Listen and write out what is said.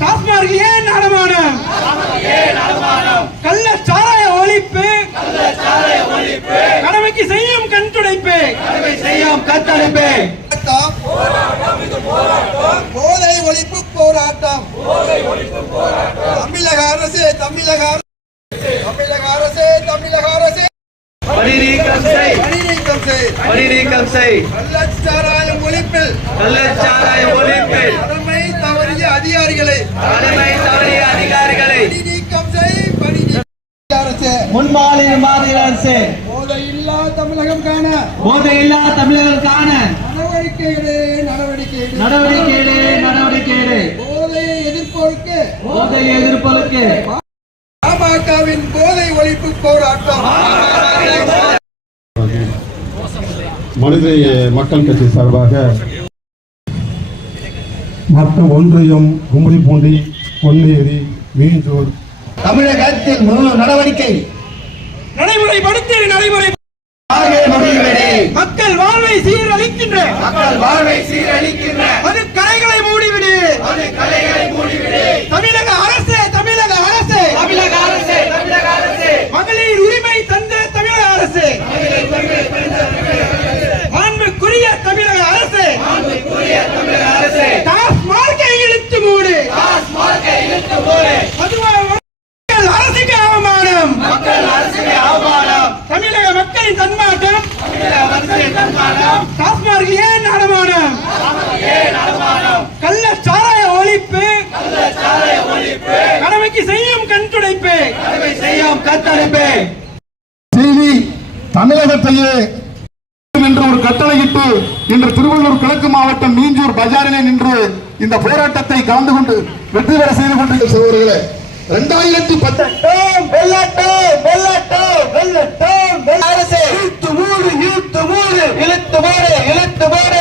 டாஸ்மார்க் ஏன் நடமானம் கள்ள சாராய ஒழிப்பு. கடமைக்கு செய்யும் கண் துடைப்பு. செய்யும் கத்தடைப்பு போராட்டம் போதை ஒழிப்பு போராட்டம். தமிழக அரசு தமிழக செய் பணிநீக்கம் செய். கள்ளச்சாராயம் ஒழிப்பில். கள்ளச்சாராய ஒழிப்பில். கடமை தவறிய அதிகாரிகளை. கடமை தவறிய அதிகாரிகளை. பணிநீக்கம் செய் பணிநீக்கம் அரசு. முன்மாலை மாநில அரசு. போதை இல்லா தமிழகம் காண. நடவடிக்கை எடு நடவடிக்கை எடு நடவடிக்கை எடு, நடவடிக்கை எடு. போதையை எதிர்ப்போருக்கு. போதை எதிர்ப்பதற்கு பாமகவின் போதை ஒழிப்பு போராட்டம். மனித மக்கள் கட்சி சார்பாக மற்ற ஒன்றியம் கும்படிப்பூண்டி பொன்னேரி மீஞ்சூர். தமிழகத்தில் முழு நடவடிக்கை. நடைமுறைப்படுத்தி நடைமுறை மக்கள் வாழ்வை சீரழிக்கின்ற மக்கள் வாழ்வை சீரழிக்கின்ற. அது கரைகளை மூடிவிடு. தமிழக அரசு தமிழக அரசு. தமிழக அரசு தமிழக அரசு. மகளிர் உரிமை தந்த தமிழக அரசு மாண்புக்குரிய தமிழக அரசு தமிழக அரசு டாஸ்மார்க்கை இழுத்து மூடு டாஸ்மார்க்கை இழுத்து போடு அதுவா மக்கள் அரசுக்கு அவமானம். மக்கள் அரசுக்கு அவமானம். தமிழக மக்களின் தன்மாட்டம் டாஸ்மார்க் ஏன் நடமானம்? கள்ள சாராய ஒழிப்பு. கள்ளச்சாராய ஒழிப்பு. கடமைக்கு செய்யும் கண் துடைப்பு. செய்யும் கத்தடைப்பு செய்தி ஒரு கட்டளையிட்டு இன்று திருவள்ளூர் கிழக்கு மாவட்டம் மீஞ்சூர் பஜாரிலே நின்று இந்த போராட்டத்தை கலந்து கொண்டு வெற்றி பெற செய்து கொண்டு சகோதரர்களே இரண்டாயிரத்தி பத்து இழுத்து மூடு இழுத்து மூடு இழுத்து மூடு இழுத்து மூடு.